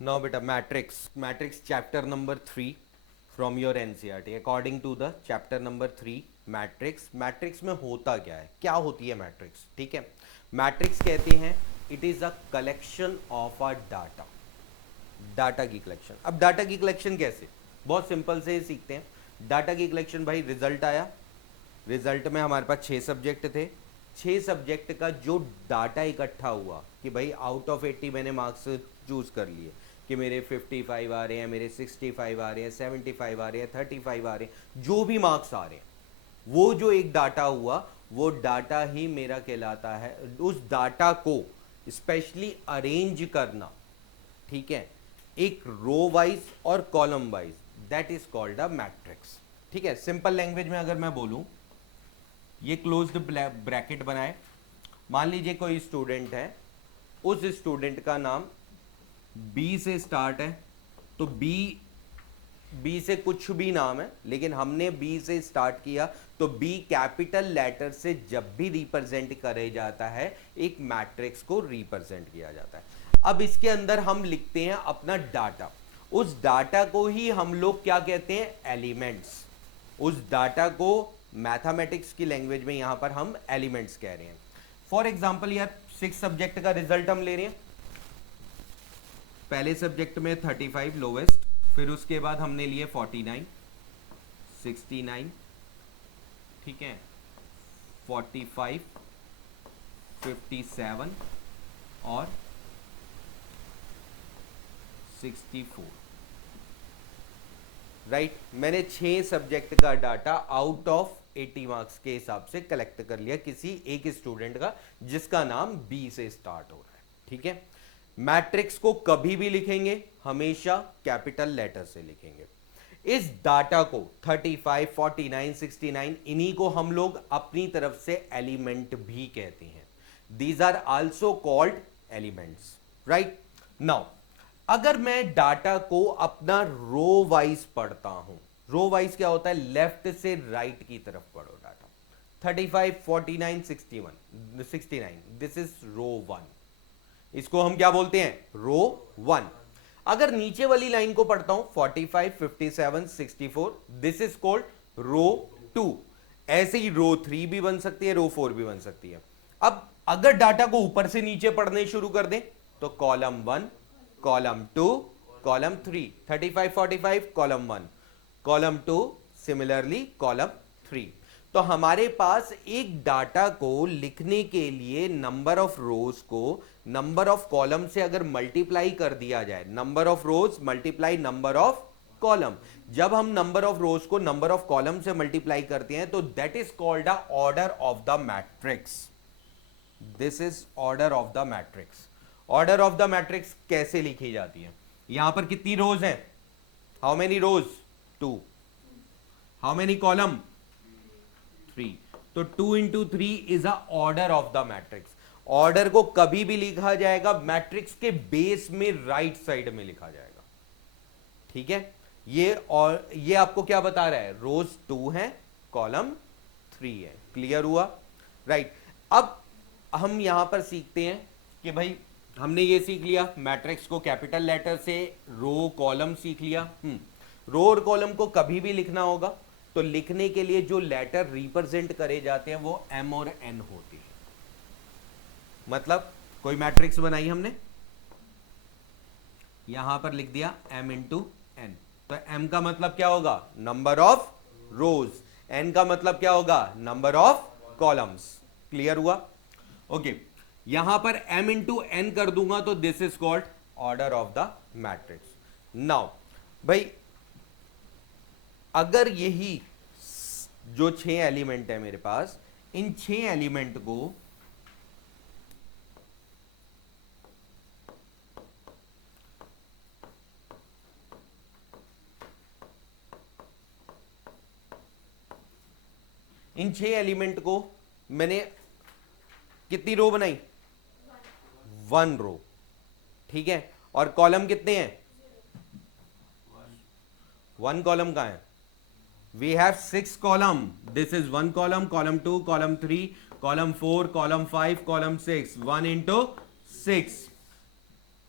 Now beta matrix chapter number 3 from your NCERT according to the chapter number 3 matrix में होता क्या है, क्या होती है मैट्रिक्स. ठीक है, मैट्रिक्स कहते हैं it is a collection of a data की कलेक्शन. अब डाटा की कलेक्शन कैसे, बहुत सिंपल से सीखते हैं. डाटा की कलेक्शन, भाई रिजल्ट आया, रिजल्ट में हमारे पास 6 सब्जेक्ट थे. 6 सब्जेक्ट का जो डाटा इकट्ठा हुआ कि भाई आउट ऑफ 80 मैंने मार्क्स चूज कर लिए कि मेरे 55 आ रहे हैं, मेरे 65 आ रहे हैं, 75 आ रहे हैं, 35 आ रहे हैं, जो भी मार्क्स आ रहे हैं, वो जो एक डाटा हुआ वो डाटा ही मेरा कहलाता है. उस डाटा को स्पेशली अरेंज करना, ठीक है, एक रो वाइज और column wise, that is called a matrix. ठीक है, सिंपल लैंग्वेज में अगर मैं बोलूं, ये क्लोज्ड ब्रैकेट बनाए, मान लीजिए कोई स्टूडेंट है, उस स्टूडेंट का नाम बी से स्टार्ट है, तो बी से कुछ भी नाम है, लेकिन हमने बी से स्टार्ट किया, तो बी कैपिटल लेटर से जब भी रिप्रेजेंट करे जाता है, एक मैट्रिक्स को रिप्रेजेंट किया जाता है. अब इसके अंदर हम लिखते हैं अपना डाटा, उस डाटा को ही हम लोग क्या कहते हैं, एलिमेंट्स. उस डाटा को मैथमेटिक्स की लैंग्वेज में यहां पर हम एलिमेंट्स कह रहे हैं. फॉर एग्जाम्पल यार 6 सब्जेक्ट का रिजल्ट हम ले रहे हैं. पहले सब्जेक्ट में 35 लोवेस्ट, फिर उसके बाद हमने लिए 49, 69, ठीक है, 45, 57 और 64. राइट, मैंने 6 सब्जेक्ट का डाटा आउट ऑफ 80 मार्क्स के हिसाब से कलेक्ट कर लिया किसी एक स्टूडेंट का जिसका नाम बी से स्टार्ट हो रहा है. ठीक है, मैट्रिक्स को कभी भी लिखेंगे हमेशा कैपिटल लेटर से लिखेंगे. इस डाटा को 35, 49, 69, इन्हीं को हम लोग अपनी तरफ से एलिमेंट भी कहते हैं. These are also called elements. Right, now अगर मैं डाटा को अपना रो वाइज पढ़ता हूं, रो वाइज क्या होता है, लेफ्ट से राइट की तरफ पढ़ो डाटा. 35, 49, 61, 69, दिस इज रो 1. इसको हम क्या बोलते हैं, रो 1. अगर नीचे वाली लाइन को पढ़ता हूं 45, 57, 64, दिस इज कॉल्ड रो 2. ऐसे ही रो 3 भी बन सकती है, रो 4 भी बन सकती है. अब अगर डाटा को ऊपर से नीचे पढ़ने शुरू कर दें तो column 1, column 2, column 3, 35, 45, column 1, column 2, similarly column 3. तो हमारे पास एक डाटा को लिखने के लिए नंबर ऑफ रोज को नंबर ऑफ कॉलम से अगर मल्टीप्लाई कर दिया जाए, number of rows multiply number of column, जब हम नंबर ऑफ रोज को नंबर ऑफ कॉलम से मल्टीप्लाई करते हैं तो that is called a order of the matrix. This is order of the matrix. Order of the matrix कैसे लिखी जाती है, यहां पर कितनी रोज हैं, how many rows, 2. How many column, 3. तो 2 into 3 is a order of the matrix. Order को कभी भी लिखा जाएगा मैट्रिक्स के बेस में राइट साइड में लिखा जाएगा. ठीक है, ये और ये आपको क्या बता रहा है, रोज 2 है, कॉलम 3 है. क्लियर हुआ. राइट, अब हम यहां पर सीखते हैं कि भाई हमने ये सीख लिया मैट्रिक्स को कैपिटल लेटर से, रो कॉलम सीख लिया. रो और कॉलम को कभी भी लिखना होगा तो लिखने के लिए जो लेटर रिप्रेजेंट करे जाते हैं वो एम और एन होती है. मतलब कोई मैट्रिक्स बनाई हमने, यहां पर लिख दिया m इंटू एन, तो m का मतलब क्या होगा, नंबर ऑफ रोज, n का मतलब क्या होगा, नंबर ऑफ कॉलम्स. क्लियर हुआ. ओके, यहां पर m इंटू एन कर दूंगा तो this is called order of the matrix. Now भाई अगर यही जो 6 एलिमेंट है मेरे पास, इन 6 एलिमेंट को मैंने कितनी रो बनाई, 1 रो. ठीक है, और कॉलम कितने हैं, 1 कॉलम कहां है, we have 6 column. This is 1 column, column 2, column 3, column 4, column 5, column 6, 1 into 6.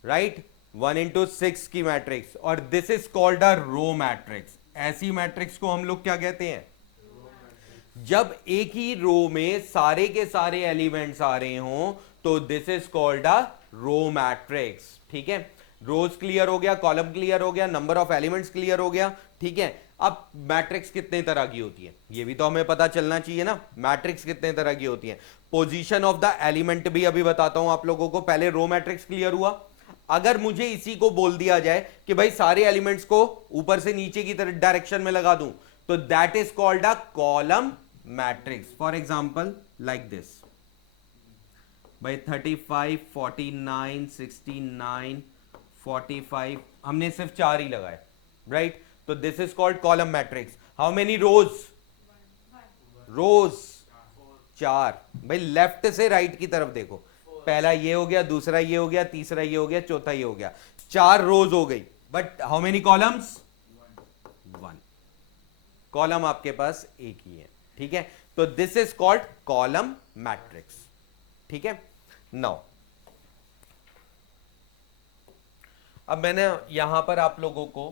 Right, 1 into 6 की मैट्रिक्स, और this is called a row matrix. ऐसी मैट्रिक्स को हम लोग क्या कहते हैं? जब एक ही रो में सारे के सारे एलिमेंट्स आ रहे हों तो this is called a row matrix. ठीक है, रोज क्लियर हो गया, कॉलम क्लियर हो गया, नंबर ऑफ एलिमेंट्स क्लियर हो गया। ठीक है, अब मैट्रिक्स कितने तरह की होती है ये भी तो हमें पता चलना चाहिए ना। मैट्रिक्स कितने तरह की होती है, पोजीशन ऑफ द एलिमेंट भी अभी बताता हूं आप लोगों को। पहले रो मैट्रिक्स क्लियर हुआ। अगर मुझे इसी को बोल दिया जाए कि भाई सारे एलिमेंट्स को ऊपर से नीचे की तरफ डायरेक्शन में लगा दूं, तो that is called a column matrix. For example like this, भाई 35, 49, 69, 45, हमने सिर्फ 4 ही लगाए, राइट? तो this is called column matrix. How many rows? Rows 4। भाई लेफ्ट से राइट की तरफ देखो, पहला ये हो गया, दूसरा ये हो गया, तीसरा ये हो गया, चौथा ये हो गया, 4 रोज हो गई। But how many columns? 1। Column आपके पास एक ही है। ठीक है, तो this is called column matrix. ठीक है, नाउ अब मैंने यहां पर आप लोगों को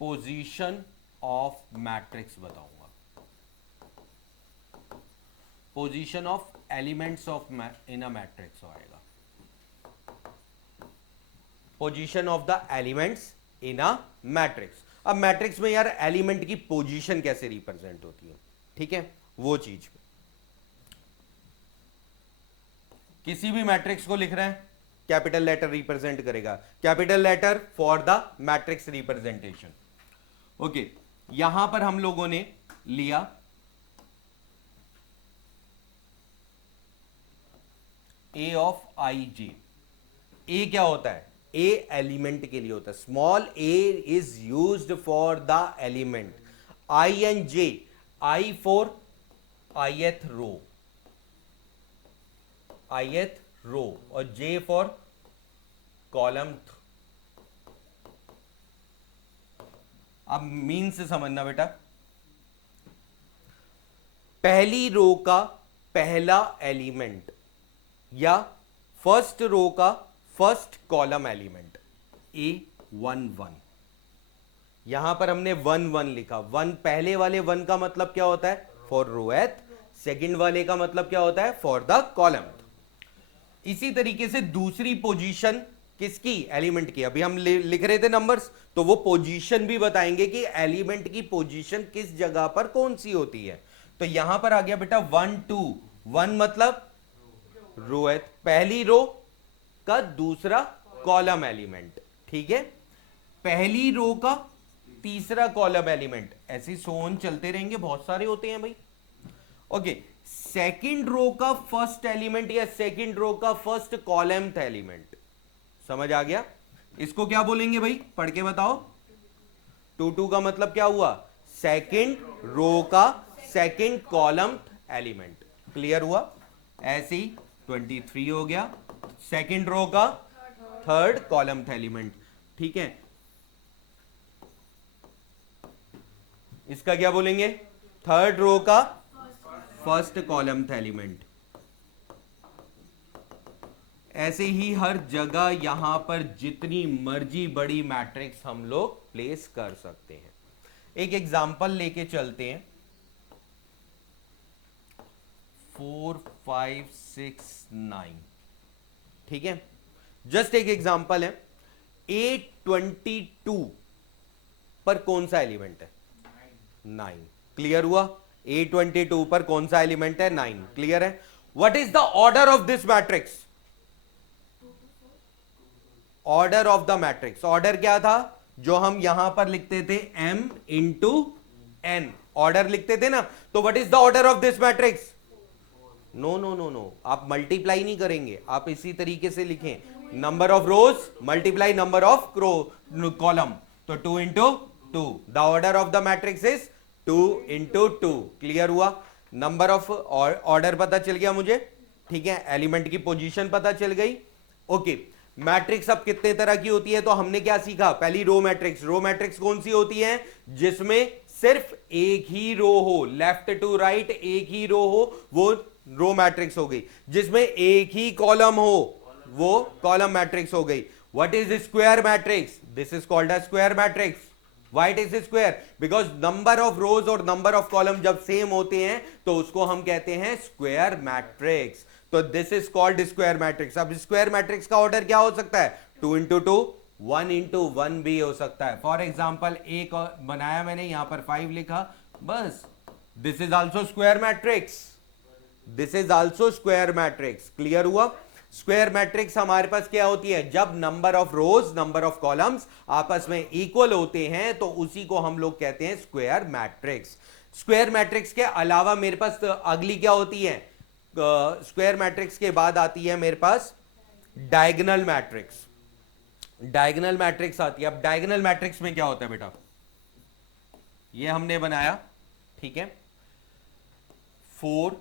पोजीशन ऑफ मैट्रिक्स बताऊंगा, position of elements of in a matrix आएगा, position of the elements in a matrix. अब मैट्रिक्स में यार एलिमेंट की पोजीशन कैसे रिप्रेजेंट होती है, ठीक है, वो चीज किसी भी मैट्रिक्स को लिख रहे हैं, कैपिटल लेटर रिप्रेजेंट करेगा, capital letter for the matrix representation. Okay, यहां पर हम लोगों ने लिया ए ऑफ आई जे। ए क्या होता है? ए एलिमेंट के लिए होता है, small A is used for the element. I and J, I for ith row, ith row, और जे फॉर कॉलम। अब मीन से समझना बेटा, पहली रो का पहला एलिमेंट या फर्स्ट रो का फर्स्ट कॉलम एलिमेंट A11। यहां पर हमने 1 1 लिखा। 1 पहले वाले 1 का मतलब क्या होता है? फॉर रोएथ। सेकंड वाले का मतलब क्या होता है? For the column. इसी तरीके से दूसरी पोजीशन किसकी? एलिमेंट की। अभी हम लिख रहे थे नंबर्स, तो वो पोजीशन भी बताएंगे कि एलिमेंट की पोजीशन किस जगह पर कौन सी होती है। तो यहां पर आ गया बेटा 1 2। 1 मतलब रो है, पहली रो का दूसरा कॉलम एलिमेंट। ठीक है, पहली रो का तीसरा कॉलम एलिमेंट, ऐसे सोन चलते रहेंगे, बहुत सारे होते हैं भाई। ओके, सेकंड रो का फर्स्ट एलिमेंट या सेकंड रो का फर्स्ट कॉलम एलिमेंट। समझ आ गया? इसको क्या बोलेंगे भाई? पढ़ के बताओ। 2 2 का मतलब क्या हुआ? सेकंड रो का सेकंड कॉलम एलिमेंट। क्लियर हुआ? ऐसे ही 23 हो गया, सेकंड रो का थर्ड कॉलम एलिमेंट। ठीक है, इसका क्या बोलेंगे? थर्ड रो का फर्स्ट कॉलम एलिमेंट। ऐसे ही हर जगह यहां पर जितनी मर्जी बड़ी मैट्रिक्स हम लोग प्लेस कर सकते हैं। एक एग्जांपल लेके चलते हैं। 4 5 6 9। ठीक है, जस्ट एक एग्जांपल है। A22 पर कौन सा एलिमेंट है? 9। क्लियर हुआ? A22 पर कौन सा एलिमेंट है? 9। क्लियर है? What is the order of this matrix? Order of the matrix, order क्या था जो हम यहां पर लिखते थे? m इंटू n, ऑर्डर लिखते थे ना। तो what is the order of this matrix? No no no no, आप मल्टीप्लाई नहीं करेंगे, आप इसी तरीके से लिखें, number of rows multiply number of column. तो 2 into 2, the order of the matrix is 2 into 2। Clear हुआ? नंबर ऑफ ऑर्डर पता चल गया मुझे। ठीक है, एलिमेंट की पोजीशन पता चल गई। ओके, मैट्रिक्स अब कितने तरह की होती है? तो हमने क्या सीखा? पहली रो मैट्रिक्स। रो मैट्रिक्स कौन सी होती है? जिसमें सिर्फ एक ही रो हो, लेफ्ट टू राइट एक ही रो हो, वो रो मैट्रिक्स हो गई। जिसमें एक ही कॉलम हो वो कॉलम मैट्रिक्स हो गई। What is square matrix? This is called a square matrix. Why it is square? Because number of rows और number of column जब सेम होते हैं तो उसको हम कहते हैं स्क्वायर मैट्रिक्स। तो this is called square matrix. अब स्क्वायर मैट्रिक्स का ऑर्डर क्या हो सकता है? 2 इंटू 2, 1 इंटू 1 भी हो सकता है। फॉर एग्जाम्पल एक बनाया मैंने, यहां पर 5 लिखा, बस। This is also square matrix, this is also square matrix. Clear हुआ? स्क्वायर मैट्रिक्स हमारे पास क्या होती है? जब number of rose number of columns आपस में इक्वल होते हैं तो उसी को हम लोग कहते हैं स्क्वायर मैट्रिक्स। स्क्वायर मैट्रिक्स के अलावा मेरे पास अगली क्या होती है? स्क्वायर मैट्रिक्स के बाद आती है मेरे पास डायगोनल मैट्रिक्स। डायगोनल मैट्रिक्स आती है। अब डायगोनल मैट्रिक्स में क्या होता है बेटा? ये हमने बनाया, ठीक है, 4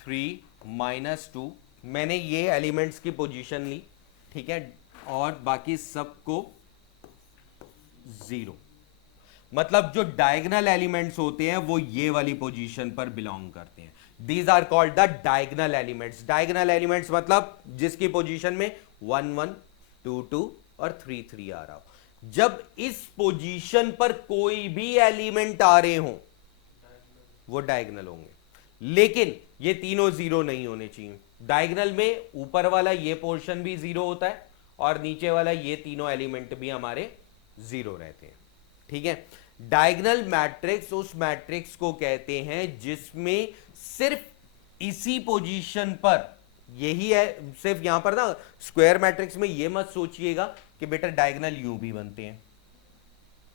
3 -2, मैंने ये एलिमेंट्स की पोजीशन ली, ठीक है, और बाकी सबको 0। मतलब जो डायगोनल एलिमेंट्स होते हैं वो ये वाली पोजीशन पर बिलोंग करते हैं। These are called the diagonal elements. Diagonal elements मतलब जिसकी पोजीशन में 1 1 2 2 और 3 3 आ रहा हो। जब इस पोजीशन पर कोई भी एलिमेंट आ रहे हो वो डायगोनल होंगे, लेकिन ये तीनों 0 नहीं होने चाहिए। डायगोनल में ऊपर वाला ये पोर्शन भी 0 होता है और नीचे वाला ये तीनों एलिमेंट भी हमारे 0 रहते हैं, ठीक है। डायगोनल मैट्रिक्स उस मैट्रिक्स को कहते हैं जिसमें सिर्फ इसी पोजीशन पर यही है। सिर्फ यहां पर ना स्क्वायर मैट्रिक्स में ये मत सोचिएगा कि बेटा डायगोनल यूं भी बनते हैं,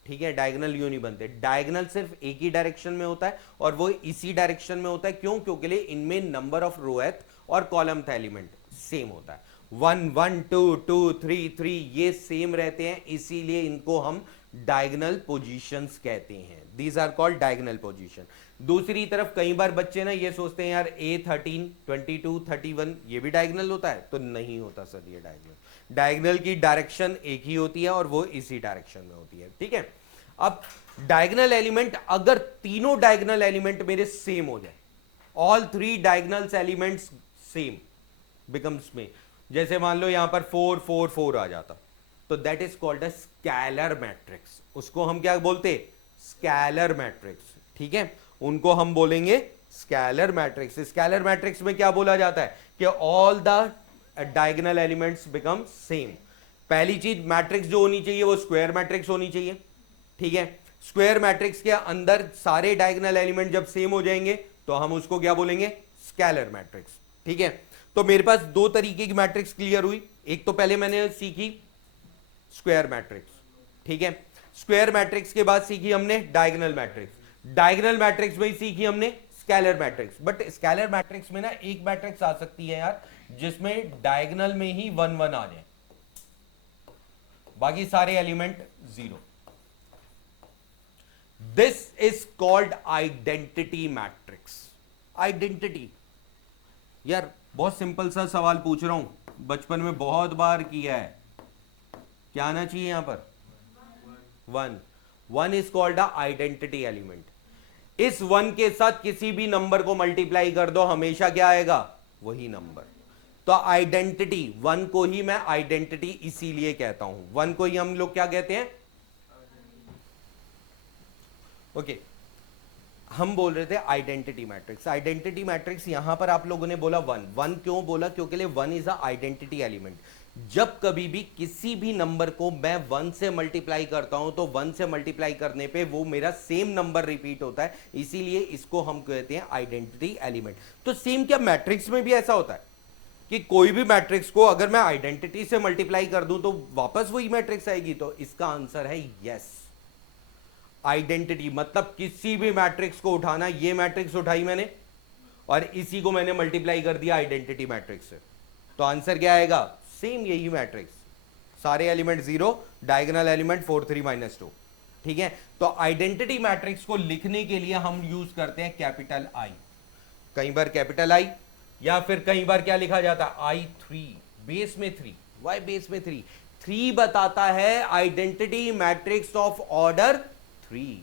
ठीक है, डायगोनल यूं नहीं बनते। डायगोनल सिर्फ एक ही डायरेक्शन में होता है और वो इसी डायरेक्शन में होता है। क्यों? क्योंकि इनमें नंबर ऑफ रोएथ और कॉलम एलिमेंट सेम होता है। 1 1 2 2 3 3 ये सेम रहते हैं, इसीलिए इनको हम डायगोनल पोजीशंस कहते हैं। These are called diagonal position. दूसरी तरफ कई बार बच्चे ना ये सोचते हैं यार A13 22 31 ये भी डायगोनल होता है, तो नहीं होता सर ये डायगोनल। डायगोनल की डायरेक्शन एक ही होती है और वो इसी डायरेक्शन में होती है, ठीक है। अब डायगोनल एलिमेंट, अगर तीनों डायगोनल एलिमेंट मेरे सेम हो जाए, all 3 diagonal elements same becomes में, जैसे मान लो यहां पर 4 4 4 आ जाता, तो that is called a scalar matrix. उसको हम क्या बोलते? स्केलर मैट्रिक्स, ठीक है, उनको हम बोलेंगे स्केलर मैट्रिक्स। स्केलर मैट्रिक्स में क्या बोला जाता है कि all the diagonal elements become same. पहली चीज, मैट्रिक्स जो होनी चाहिए वो स्क्वायर मैट्रिक्स होनी चाहिए, ठीक है। स्क्वायर मैट्रिक्स के अंदर सारे डायगोनल एलिमेंट जब सेम हो जाएंगे तो हम उसको क्या बोलेंगे? स्केलर मैट्रिक्स, ठीक है। तो मेरे पास दो तरीके की मैट्रिक्स क्लियर हुई। एक तो पहले मैंने सीखी स्क्वायर मैट्रिक्स, ठीक है। स्क्वायर मैट्रिक्स के बाद सीखी हमने डायगोनल मैट्रिक्स। डायगोनल मैट्रिक्स में ही सीखी हमने scalar matrix. But scalar matrix में ना एक मैट्रिक्स आ सकती है यार जिसमें डायगोनल में ही 1 1 आ जाए, बाकी सारे element 0। This is called identity matrix. Identity यार बहुत सिंपल सा सवाल पूछ रहा हूं, बचपन में बहुत बार किया है। क्या आना चाहिए यहां पर? 1 1 is called a identity element. इस 1 के साथ किसी भी नंबर को मल्टीप्लाई कर दो, हमेशा क्या आएगा? वही नंबर। तो आइडेंटिटी 1 को ही मैं आइडेंटिटी इसीलिए कहता हूं, 1 को ही हम लोग क्या कहते हैं? ओके, हम बोल रहे थे आइडेंटिटी मैट्रिक्स। आइडेंटिटी मैट्रिक्स यहां पर आप लोगों ने बोला 1 1 क्यों बोला? क्योंकि 1 इज अ आइडेंटिटी एलिमेंट। जब कभी भी किसी भी नंबर को मैं 1 से मल्टीप्लाई करता हूं तो 1 से मल्टीप्लाई करने पे वो मेरा सेम नंबर रिपीट होता है, इसीलिए इसको हम कहते हैं आइडेंटिटी एलिमेंट। तो सेम क्या मैट्रिक्स में भी ऐसा होता है कि कोई भी मैट्रिक्स को अगर मैं आइडेंटिटी से मल्टीप्लाई कर दूं तो वापस वही मैट्रिक्स आएगी? तो इसका आंसर है यस। आइडेंटिटी मतलब किसी भी मैट्रिक्स को उठाना, ये मैट्रिक्स उठाई मैंने और इसी को मैंने मल्टीप्लाई कर दिया आइडेंटिटी मैट्रिक्स से, तो आंसर क्या आएगा? सेम यही मैट्रिक्स, सारे एलिमेंट 0, डायगोनल एलिमेंट 4 3 -2, ठीक है। तो आइडेंटिटी मैट्रिक्स को लिखने के लिए हम यूज करते हैं कैपिटल आई, कई बार कैपिटल आई, या फिर कई बार क्या लिखा जाता है? I3 बेस में 3। वाई बेस में 3? 3 बताता है आइडेंटिटी मैट्रिक्स ऑफ ऑर्डर 3।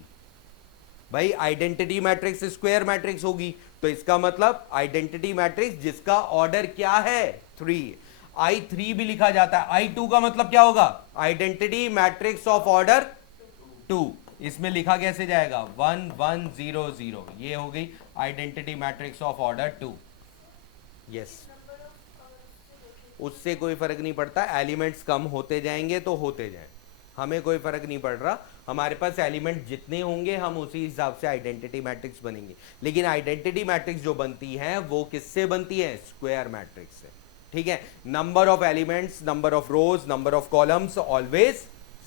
भाई आइडेंटिटी मैट्रिक्स स्क्वायर मैट्रिक्स होगी, तो इसका मतलब आइडेंटिटी मैट्रिक्स जिसका ऑर्डर क्या है 3, I3 भी लिखा जाता है। I2 का मतलब क्या होगा, आइडेंटिटी मैट्रिक्स ऑफ ऑर्डर 2। इसमें लिखा कैसे जाएगा 1 1 0 0, ये हो गई identity matrix of order 2। Yes, उससे कोई फर्क नहीं पड़ता, एलिमेंट्स कम होते जाएंगे तो होते जाएं, हमें कोई फर्क नहीं पड़ रहा, हमारे पास एलिमेंट जितने होंगे हम उसी हिसाब से आइडेंटिटी मैट्रिक्स बनेंगे। लेकिन आइडेंटिटी मैट्रिक्स जो बनती है वो किससे बनती है, स्क्वायर मैट्रिक्स से, ठीक है। Number of elements, number of rose, number of columns always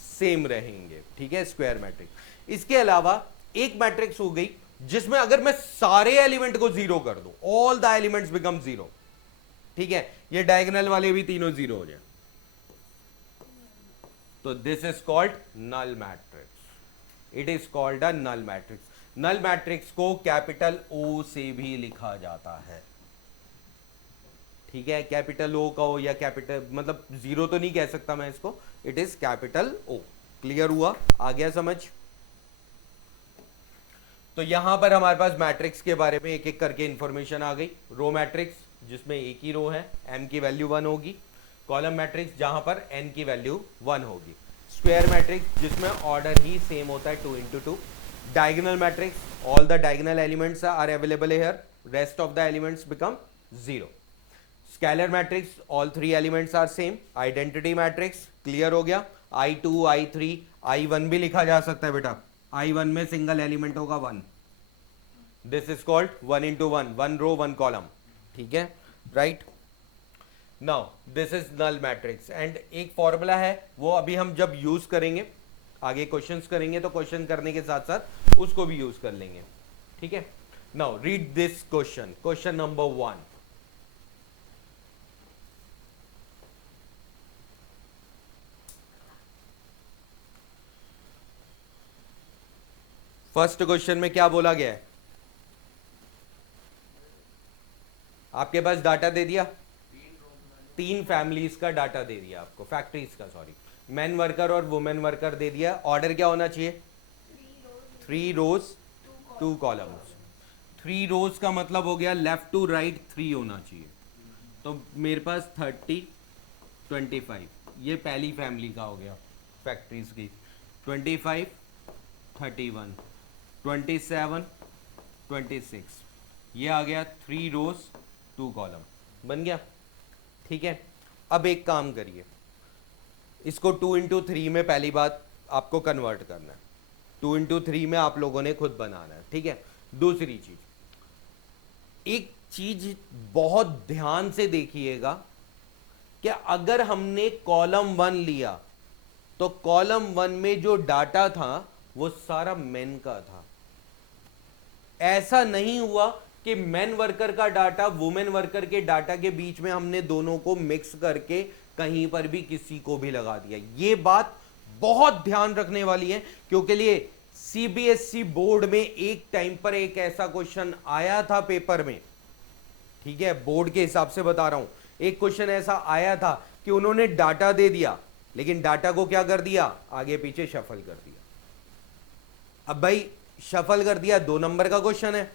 same रहेंगे, ठीक है, स्क्वायर मैट्रिक्स। इसके अलावा एक मैट्रिक्स हो गई जिसमें अगर मैं सारे एलिमेंट को जीरो कर दूं, all the elements become zero, ठीक है, ये डायगोनल वाले भी तीनों जीरो हो जाए, तो this is called null matrix. It is called a null matrix. Null matrix को कैपिटल ओ से भी लिखा जाता है, ठीक है, कैपिटल ओ का हो या कैपिटल, मतलब जीरो तो नहीं कह सकता मैं इसको, it is capital O. Clear हुआ, आ गया समझ। तो यहां पर हमारे पास मैट्रिक्स के बारे में एक एक करके इंफॉर्मेशन आ गई। रो मैट्रिक्स जिसमें एक ही रो है, m की वैल्यू 1 होगी। कॉलम मैट्रिक्स जहां पर n की वैल्यू 1 होगी। स्क्वायर मैट्रिक्स जिसमें ऑर्डर ही सेम होता है 2 into 2। Diagonal matrix, all the diagonal elements are available here, rest of the elements become zero. Scalar matrix, all 3 elements are same. Identity matrix clear हो गया, I2 I3 I1 भी लिखा जा सकता है बेटा, I1 में सिंगल एलिमेंट होगा 1, this is called 1 into 1, 1 row 1 column, ठीक है, right. Now this is null matrix and एक फॉर्मूला है, वो अभी हम जब यूज करेंगे, आगे क्वेश्चंस करेंगे तो क्वेश्चन करने के साथ साथ उसको भी यूज कर लेंगे, ठीक है। Now read this question, question number 1। First question में क्या बोला गया है, आपके पास डाटा दे दिया, 3 फैमिलीज का डाटा दे दिया आपको, फैक्ट्रीज का, सॉरी, मैन वर्कर और वुमेन वर्कर दे दिया। ऑर्डर क्या होना चाहिए, 3 रोज 2 कॉलम्स। 3 रोज का मतलब हो गया लेफ्ट टू राइट 3 होना चाहिए, तो मेरे पास 30 25, ये पहली फैमिली का हो गया फैक्ट्रीज की, 25 31 27 26, ये आ गया 3 रोज 2 कॉलम, बन गया, ठीक है। अब एक काम करिए, इसको 2 into 3 में पहली बात आपको कन्वर्ट करना है, 2 into 3 में आप लोगों ने खुद बनाना है, ठीक है। दूसरी चीज, एक चीज बहुत ध्यान से देखिएगा कि अगर हमने कॉलम 1 लिया तो कॉलम 1 में जो डाटा था वो सारा मेन का था। ऐसा नहीं हुआ कि मैन वर्कर का डाटा वुमेन वर्कर के डाटा के बीच में हमने दोनों को मिक्स करके कहीं पर भी किसी को भी लगा दिया। ये बात बहुत ध्यान रखने वाली है, क्योंकि लिए सीबीएसई बोर्ड में एक टाइम पर एक ऐसा क्वेश्चन आया था पेपर में, ठीक है, बोर्ड के हिसाब से बता रहा हूं, एक क्वेश्चन ऐसा आया था कि उन्होंने डाटा दे दिया लेकिन डाटा को क्या कर दिया, आगे पीछे शफल कर दिया। अब भाई शफल कर दिया, 2 नंबर का क्वेश्चन है।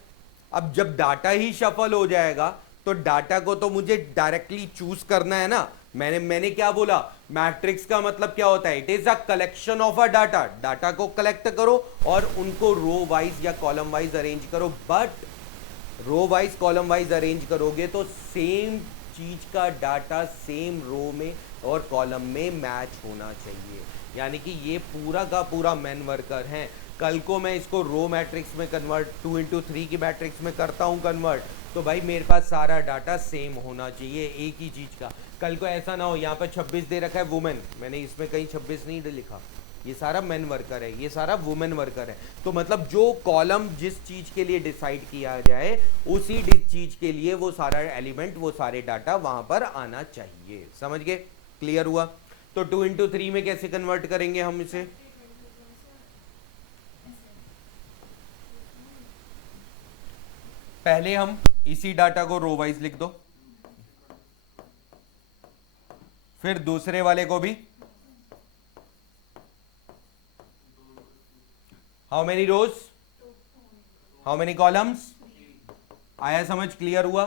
अब जब डाटा ही शफल हो जाएगा तो डाटा को तो मुझे डायरेक्टली चूज करना है ना। मैंने क्या बोला, मैट्रिक्स का मतलब क्या होता है, it is a collection of a data. Data को कलेक्ट करो और उनको रो वाइज या कॉलम वाइज अरेंज करो, but row wise column wise arrange करोगे तो सेम चीज का डाटा सेम रो में और कॉलम में मैच होना चाहिए। यानी कि ये पूरा का पूरा मैन वर्कर है। कल को मैं इसको रो मैट्रिक्स में कन्वर्ट, 2 into 3 की मैट्रिक्स में करता हूं कन्वर्ट, तो भाई मेरे पास सारा डाटा सेम होना चाहिए एक ही चीज का। कल को ऐसा ना हो यहाँ पर 26 दे रखा है वुमेन, मैंने इसमें कहीं 26 नहीं लिखा, ये सारा मैन वर्कर है, ये सारा वुमेन वर्कर है। तो मतलब जो कॉलम जिस चीज के लिए डिसाइड किया जाए उसी चीज के लिए वो सारा एलिमेंट, वो सारे डाटा वहां पर आना चाहिए। समझ गए, क्लियर हुआ। तो 2 into 3 में कैसे कन्वर्ट करेंगे हम इसे, पहले हम इसी डाटा को रो वाइज लिख दो, फिर दूसरे वाले को भी, how many rows, how many columns? आया समझ? क्लियर हुआ?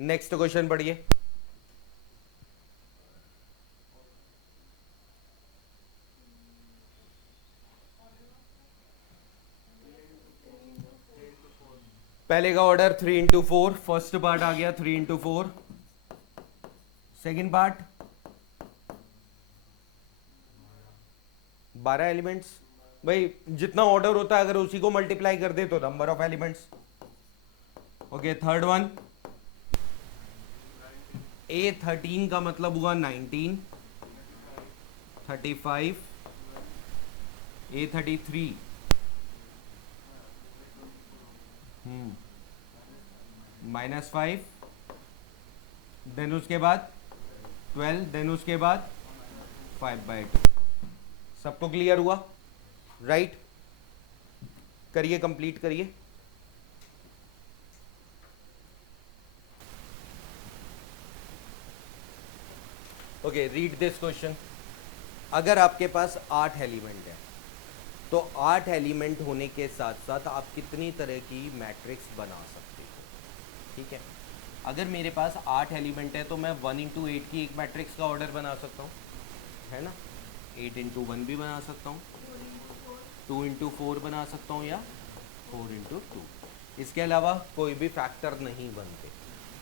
नेक्स्ट क्वेश्चन पढ़िए। पहले का ऑर्डर 3 into 4, फर्स्ट पार्ट आ गया 3 into 4, सेकेंड पार्ट 12 एलिमेंट्स। भाई जितना ऑर्डर होता है अगर उसी को मल्टीप्लाई कर दे तो number of elements. Okay, third one A13 का मतलब हुआ 19, 35, A33 -5, देन उसके बाद 12, देन उसके बाद 5/2। सबको क्लियर हुआ? राइट, करिए, कंप्लीट करिए। Okay, read this question. अगर आपके पास 8 एलिमेंट है तो 8 एलिमेंट होने के साथ साथ आप कितनी तरह की मैट्रिक्स बना सकते हो? ठीक है, अगर मेरे पास 8 एलिमेंट है तो मैं 1 into 8 की एक मैट्रिक्स का ऑर्डर बना सकता हूँ, है ना? 8 into 1 भी बना सकता हूँ, 2 into 4 बना सकता हूँ, या 4 into 2। इसके अलावा कोई भी फैक्टर नहीं बनते।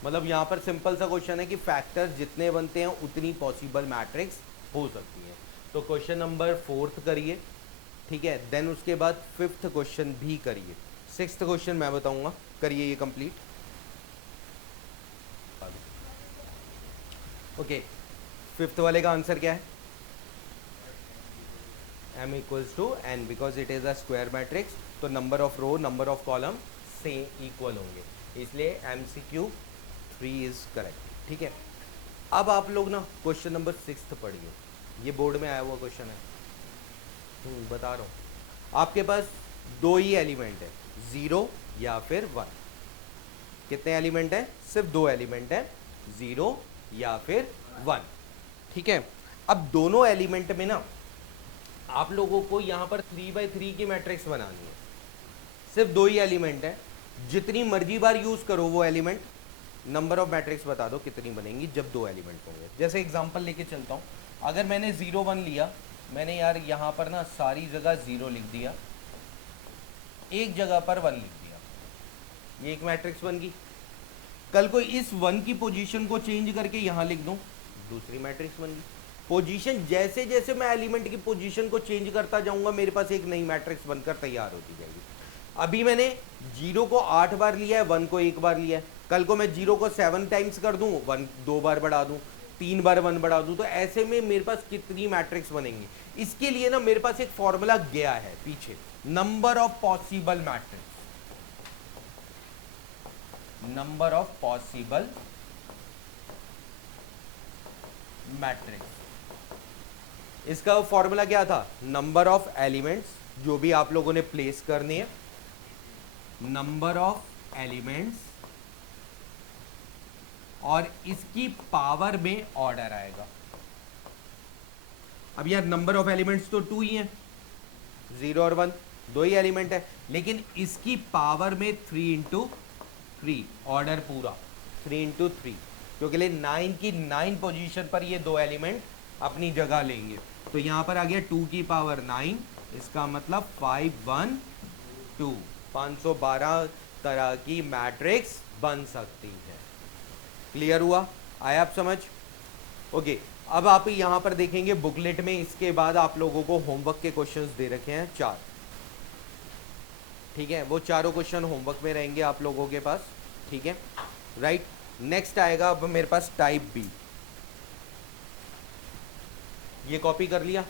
मतलब यहाँ पर सिंपल सा क्वेश्चन है कि फैक्टर्स जितने बनते हैं उतनी पॉसिबल मैट्रिक्स हो सकती है। तो क्वेश्चन नंबर 4 करिए, ठीक है, देन उसके बाद 5th क्वेश्चन भी करिए, 6th क्वेश्चन मैं बताऊंगा, करिए ये कंप्लीट। ओके, 5th वाले का आंसर क्या है? m equals to n, because it is a square matrix, तो number of row number of column से इक्वल होंगे, इसलिए MCQ 3 इज करेक्ट। ठीक है, अब आप लोग ना क्वेश्चन नंबर 6 पढ़िए, ये बोर्ड में आया हुआ क्वेश्चन है, बता रहा हूँ। आपके पास 2 ही एलिमेंट है, 0 या फिर 1। कितने एलिमेंट है? सिर्फ 2 एलिमेंट है, 0 या फिर 1। ठीक है, अब दोनों एलिमेंट में ना आप लोगों को यहाँ पर 3/3 की मैट्रिक्स बनानी है। सिर्फ 2 ही एलिमेंट है, जितनी मर्जी बार यूज करो वो एलिमेंट, नंबर ऑफ मैट्रिक्स बता दो कितनी बनेंगी जब 2 एलिमेंट होंगे। जैसे एग्जांपल लेके चलता हूँ, अगर मैंने 0 1 लिया, मैंने यार यहाँ पर ना सारी जगह 0 लिख दिया, एक जगह पर 1 लिख दिया, ये एक मैट्रिक्स बन गई। कल को इस 1 की पोजीशन को चेंज करके यहाँ लिख दूँ, दूसरी मैट्रिक्स बन गई। पोजीशन जैसे जैसे मैं एलिमेंट की पोजीशन को चेंज करता जाऊंगा मेरे पास एक नई मैट्रिक्स बनकर तैयार होती जाएगी। अभी मैंने 0 को 8 बार लिया है, 1 को 1 बार लिया है, कल को मैं 0 को 7 टाइम्स कर दूं, 1 2 बार बढ़ा दूं, 3 बार 1 बढ़ा दूं, तो ऐसे में मेरे पास कितनी मैट्रिक्स बनेंगी? इसके लिए ना मेरे पास एक फॉर्मूला गया है पीछे, number of possible matrix, number of possible matrix. इसका फॉर्मूला क्या था? नंबर ऑफ एलिमेंट्स जो भी आप लोगों ने प्लेस करनी है, नंबर ऑफ एलिमेंट्स, और इसकी पावर में ऑर्डर आएगा। अब यार नंबर ऑफ एलिमेंट्स तो 2 ही हैं, 0 और 1 2 ही एलिमेंट है, लेकिन इसकी पावर में 3 into 3 ऑर्डर पूरा 3 into 3, क्योंकि 9 की 9 पोजीशन पर ये 2 एलिमेंट अपनी जगह लेंगे। तो यहां पर आ गया 2 की पावर 9, इसका मतलब 5 1 2, 512 तरह की मैट्रिक्स बन सकती है। क्लियर हुआ? आया आप समझ? ओके, अब आप यहां पर देखेंगे बुकलेट में, इसके बाद आप लोगों को होमवर्क के क्वेश्चंस दे रखे हैं 4। ठीक है, वो चारों क्वेश्चन होमवर्क में रहेंगे आप लोगों के पास। ठीक है, राइट। नेक्स्ट आएगा अब मेरे पास टाइप बी, ये कॉपी कर लिया।